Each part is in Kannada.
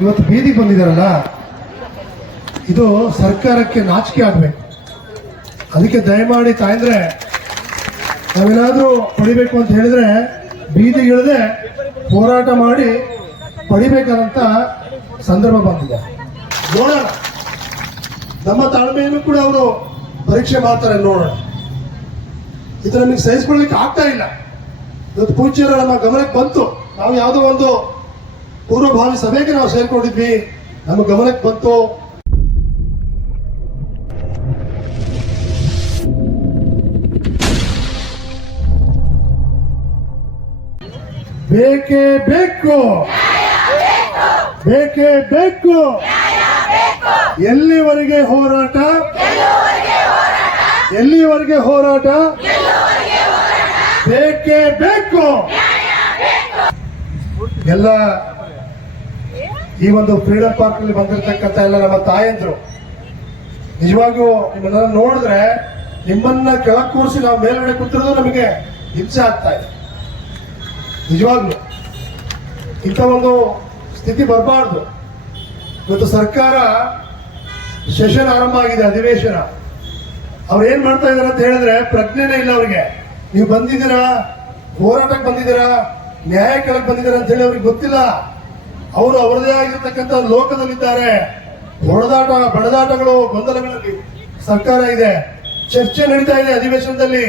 ಇವತ್ತು ಬೀದಿಗೆ ಬಂದಿದ್ದಾರಲ್ಲ, ಇದು ಸರ್ಕಾರಕ್ಕೆ ನಾಚಿಕೆ ಆಗಬೇಕು. ಅದಕ್ಕೆ ದಯಮಾಡಿ ತಾಯಂದ್ರೆ ನಾವೇನಾದ್ರೂ ಪಡಿಬೇಕು ಅಂತ ಹೇಳಿದ್ರೆ ಬೀದಿಗಿಳದೆ ಹೋರಾಟ ಮಾಡಿ ಪಡಿಬೇಕಾದಂತ ಸಂದರ್ಭ ಬಂದಿದೆ. ನೋಡೋಣ, ನಮ್ಮ ತಾಳ್ಮೆಯನ್ನು ಕೂಡ ಅವರು ಪರೀಕ್ಷೆ ಮಾಡ್ತಾರೆ, ನೋಡೋಣ. ಇದು ನಮಗೆ ಸಹಿಸ್ಕೊಳ್ಳಿಕ್ಕೆ ಆಗ್ತಾ ಇಲ್ಲ. ಇವತ್ತು ಪೂಜ್ಯರ ನಮ್ಮ ಗಮನಕ್ಕೆ ಬಂತು, ನಾವು ಯಾವುದೋ ಒಂದು ಪೂರ್ವಭಾವಿ ಸಭೆಗೆ ನಾವು ಸೇರ್ಕೊಂಡಿದ್ವಿ, ನಮ್ಮ ಗಮನಕ್ಕೆ ಬಂತು ಬೇಕೇ ಬೇಕು, ಬೇಕೇ ಬೇಕು. ಎಲ್ಲಿವರೆಗೆ ಹೋರಾಟ, ಎಲ್ಲಿವರೆಗೆ ಹೋರಾಟ, ಬೇಕೇ ಬೇಕು. ಎಲ್ಲ ಈ ಒಂದು ಫ್ರೀಡಂ ಪಾರ್ಕ್ ನಲ್ಲಿ ಬಂದಿರತಕ್ಕಂತ ಎಲ್ಲ ನಮ್ಮ ತಾಯಂದ್ರು ನಿಜವಾಗಿಯೂ ನಿಮ್ಮನ್ನ ನೋಡಿದ್ರೆ ನಿಮ್ಮನ್ನ ಕೆಳಗೆ ಕೂರಿಸಿ ನಾವು ಮೇಲ್ಗಡೆ ಕೂತಿರೋದು ನಮಗೆ ಹಿಂಸೆ ಆಗ್ತಾ ಇದೆ. ನಿಜವಾಗ್ಲು ಇಂಥ ಒಂದು ಸ್ಥಿತಿ ಬರಬಾರ್ದು. ಇವತ್ತು ಸರ್ಕಾರ ಸೆಷನ್ ಆರಂಭ ಆಗಿದೆ, ಅಧಿವೇಶನ. ಅವ್ರು ಏನ್ ಮಾಡ್ತಾ ಇದಾರೆ ಅಂತ ಹೇಳಿದ್ರೆ ಪ್ರಜ್ಞೆನೇ ಇಲ್ಲ ಅವ್ರಿಗೆ. ನೀವು ಬಂದಿದ್ದೀರಾ, ಹೋರಾಟಕ್ಕೆ ಬಂದಿದ್ದೀರಾ, ನ್ಯಾಯ ಕೇಳಕ್ ಬಂದಿದ್ದೀರಾ ಅಂತ ಹೇಳಿ ಅವ್ರಿಗೆ ಗೊತ್ತಿಲ್ಲ. ಅವರು ಅವರದೇ ಆಗಿರ್ತಕ್ಕಂಥ ಲೋಕದಲ್ಲಿದ್ದಾರೆ. ಹೊಡೆದಾಟ, ಬಡದಾಟಗಳು, ಗೊಂದಲಗಳಲ್ಲಿ ಸರ್ಕಾರ ಇದೆ. ಚರ್ಚೆ ನಡೀತಾ ಇದೆ ಅಧಿವೇಶನದಲ್ಲಿ.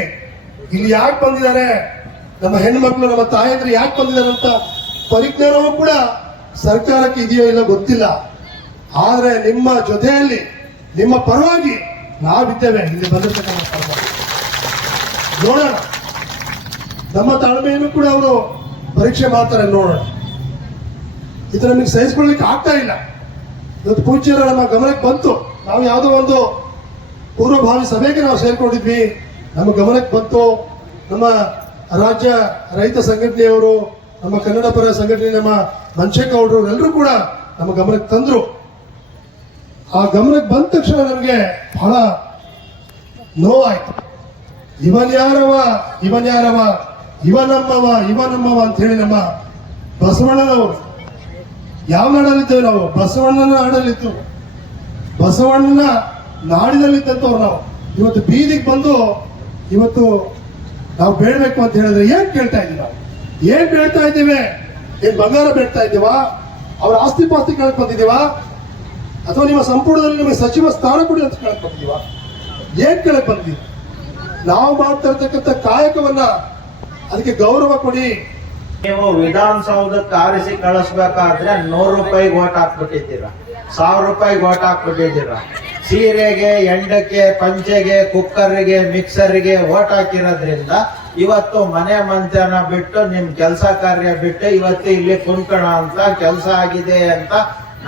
ಇಲ್ಲಿ ಯಾಕೆ ಬಂದಿದ್ದಾರೆ, ನಮ್ಮ ಹೆಣ್ಮಕ್ಳು, ನಮ್ಮ ತಾಯಂದ್ರು ಯಾಕೆ ಬಂದಿದ್ದಾರೆ ಅಂತ ಪರಿಜ್ಞಾನವೂ ಕೂಡ ಸರ್ಕಾರಕ್ಕೆ ಇದೆಯೋ ಇಲ್ಲ ಗೊತ್ತಿಲ್ಲ. ಆದ್ರೆ ನಿಮ್ಮ ಜೊತೆಯಲ್ಲಿ, ನಿಮ್ಮ ಪರವಾಗಿ ನಾವಿದ್ದೇವೆ. ಇಲ್ಲಿ ಬಂದಿರ್ತಕ್ಕಂಥ ಪರವಾಗಿ ನೋಡೋಣ, ನಮ್ಮ ತಾಳ್ಮೆಯನ್ನು ಕೂಡ ಅವರು ಪರೀಕ್ಷೆ ಮಾಡ್ತಾರೆ, ನೋಡೋಣ. ಇದು ನಮಗೆ ಸಹಿಸ್ಕೊಳ್ಳಿಕ್ಕೆ ಆಗ್ತಾ ಇಲ್ಲ. ಇವತ್ತು ಪೂಜ್ಯರ ನಮ್ಮ ಗಮನಕ್ಕೆ ಬಂತು, ನಾವು ಯಾವುದೋ ಒಂದು ಪೂರ್ವಭಾವಿ ಸಭೆಗೆ ನಾವು ಸೇರ್ಕೊಂಡಿದ್ವಿ, ನಮ್ಮ ಗಮನಕ್ಕೆ ಬಂತು. ನಮ್ಮ ರಾಜ್ಯ ರೈತ ಸಂಘಟನೆಯವರು, ನಮ್ಮ ಕನ್ನಡ ಪರ ಸಂಘಟನೆ, ನಮ್ಮ ಮಂಚೇಗೌಡರು ಎಲ್ಲರೂ ಕೂಡ ನಮ್ಮ ಗಮನಕ್ಕೆ ತಂದ್ರು. ಆ ಗಮನಕ್ಕೆ ಬಂದ ತಕ್ಷಣ ನಮಗೆ ಬಹಳ ನೋವಾಯ್ತು. ಇವನ್ಯಾರವ, ಇವನ್ಯಾರವ, ಇವನಮ್ಮವ, ಇವನಮ್ಮವ ಅಂತ ಹೇಳಿ ನಮ್ಮ ಬಸವಣ್ಣನವರು. ಯಾವ ನಾಡಲ್ಲಿದ್ದೇವೆ ನಾವು? ಬಸವಣ್ಣನ ನಾಡಲ್ಲಿದ್ದು, ಬಸವಣ್ಣನ ನಾಡಿನಲ್ಲಿದ್ದಂಥವ್ರು ನಾವು. ಇವತ್ತು ಬೀದಿಗೆ ಬಂದು ಇವತ್ತು ನಾವು ಬೇಡಬೇಕು ಅಂತ ಹೇಳಿದ್ರೆ ಏನ್ ಕೇಳ್ತಾ ಇದ್ದೀವಿ ನಾವು? ಏನ್ ಬೇಡ್ತಾ ಇದ್ದೇವೆ? ಏನ್ ಬಂಗಾರ ಬೇಡ್ತಾ ಇದ್ದೀವಾ? ಅವ್ರ ಆಸ್ತಿ ಪಾಸ್ತಿ ಕೇಳಕ್ ಬಂದಿದ್ದೀವಾ? ಅಥವಾ ನಿಮ್ಮ ಸಂಪುಟದಲ್ಲಿ ನಿಮಗೆ ಸಚಿವ ಸ್ಥಾನ ಕೊಡಿ ಅಂತ ಕೇಳಕ್ ಬಂದಿದ್ದೀವಾ? ಏನ್ ಕೇಳಕ್ ಬಂದಿದ್ದೀವಿ? ನಾವು ಮಾಡ್ತಾ ಇರ್ತಕ್ಕಂಥ ಕಾಯಕವನ್ನ ಅದಕ್ಕೆ ಗೌರವ ಕೊಡಿ. ನೀವು ವಿಧಾನಸೌಧಕ್ಕೆ ಆರಿಸಿ ಕಳಿಸ್ಬೇಕಾದ್ರೆ 100 ರೂಪಾಯಿಗೆ ಓಟ್ ಹಾಕ್ಬಿಟ್ಟಿದ್ದೀರಾ, 1000 ರೂಪಾಯಿಗೆ ಓಟ್ ಹಾಕ್ಬಿಟ್ಟಿದ್ದೀರಾ. ಸೀರೆಗೆ, ಎಂಡಕ್ಕೆ, ಪಂಚೆಗೆ, ಕುಕ್ಕರ್ಗೆ, ಮಿಕ್ಸರ್ಗೆ ಓಟ್ ಹಾಕಿರೋದ್ರಿಂದ ಇವತ್ತು ಮನೆ ಮಂಚನ ಬಿಟ್ಟು ನಿಮ್ ಕೆಲಸ ಕಾರ್ಯ ಬಿಟ್ಟು ಇವತ್ತು ಇಲ್ಲಿ ಕುಂತ್ಕೋಣ ಅಂತ ಕೆಲಸ ಆಗಿದೆ ಅಂತ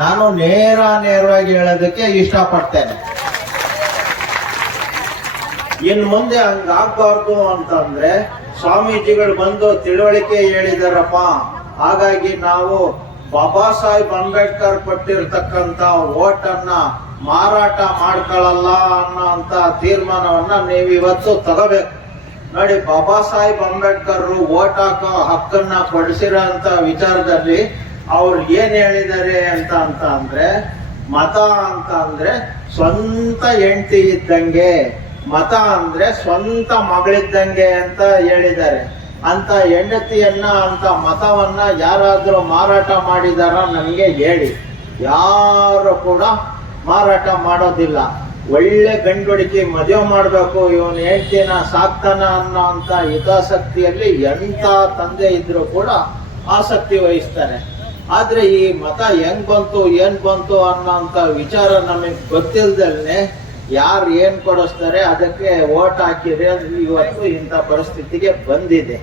ನಾನು ನೇರವಾಗಿ ಹೇಳೋದಕ್ಕೆ ಇಷ್ಟಪಡ್ತೇನೆ. ಇನ್ ಮುಂದೆ ಹಂಗಾಗ್ಬಾರ್ದು ಅಂತಂದ್ರೆ ಸ್ವಾಮೀಜಿಗಳು ಬಂದು ತಿಳುವಳಿಕೆ ಹೇಳಿದಾರಪ್ಪ. ಹಾಗಾಗಿ ನಾವು ಬಾಬಾ ಸಾಹೇಬ್ ಅಂಬೇಡ್ಕರ್ ಕೊಟ್ಟಿರ್ತಕ್ಕಂತ ಓಟನ್ನ ಮಾರಾಟ ಮಾಡ್ಕೊಳ್ಳಲ್ಲ ಅನ್ನೋಂತ ತೀರ್ಮಾನವನ್ನ ನೀವು ಇವತ್ತು ತಗೋಬೇಕು. ನೋಡಿ, ಬಾಬಾ ಸಾಹೇಬ್ ಅಂಬೇಡ್ಕರ್ ಓಟ್ ಹಾಕೋ ಹಕ್ಕನ್ನ ಕೊಡಿಸಿರೋ ಅಂತ ವಿಚಾರದಲ್ಲಿ ಅವ್ರು ಏನ್ ಹೇಳಿದ್ದಾರೆ ಅಂತ ಅಂದ್ರೆ, ಮತ ಅಂತ ಅಂದ್ರೆ ಸ್ವಂತ ಹೆಂಡತಿ ಇದ್ದಂಗೆ, ಮತ ಅಂದ್ರೆ ಸ್ವಂತ ಮಗಳಿದ್ದಂಗೆ ಅಂತ ಹೇಳಿದ್ದಾರೆ. ಅಂತ ಹೆಂಡತಿಯನ್ನ, ಅಂತ ಮತವನ್ನ ಯಾರಾದ್ರೂ ಮಾರಾಟ ಮಾಡಿದಾರ ನನಗೆ ಹೇಳಿ. ಯಾರು ಕೂಡ ಮಾರಾಟ ಮಾಡೋದಿಲ್ಲ. ಒಳ್ಳೆ ಗಂಡುಡಿಕೆ ಮದುವೆ ಮಾಡ್ಬೇಕು, ಇವನ್ ಹೆಂಡತಿನ ಸಾಕ್ತಾನ ಅನ್ನೋ ಅಂತ ಹಿತಾಸಕ್ತಿಯಲ್ಲಿ ಎಂತ ತಂದೆ ಇದ್ರು ಕೂಡ ಆಸಕ್ತಿ ವಹಿಸ್ತಾರೆ. ಆದ್ರೆ ಈ ಮತ ಹೆಂಗ್ ಬಂತು, ಏನ್ ಬಂತು ಅನ್ನೋಂತ ವಿಚಾರ ನಮಗ್ ಗೊತ್ತಿಲ್ದಲ್ನೆ ಯಾರು ಏನ್ ಕೊಡಿಸ್ತಾರೆ ಅದಕ್ಕೆ ಓಟ್ ಹಾಕಿದ್ರೆ ಇವತ್ತು ಇಂಥ ಪರಿಸ್ಥಿತಿಗೆ ಬಂದಿದೆ.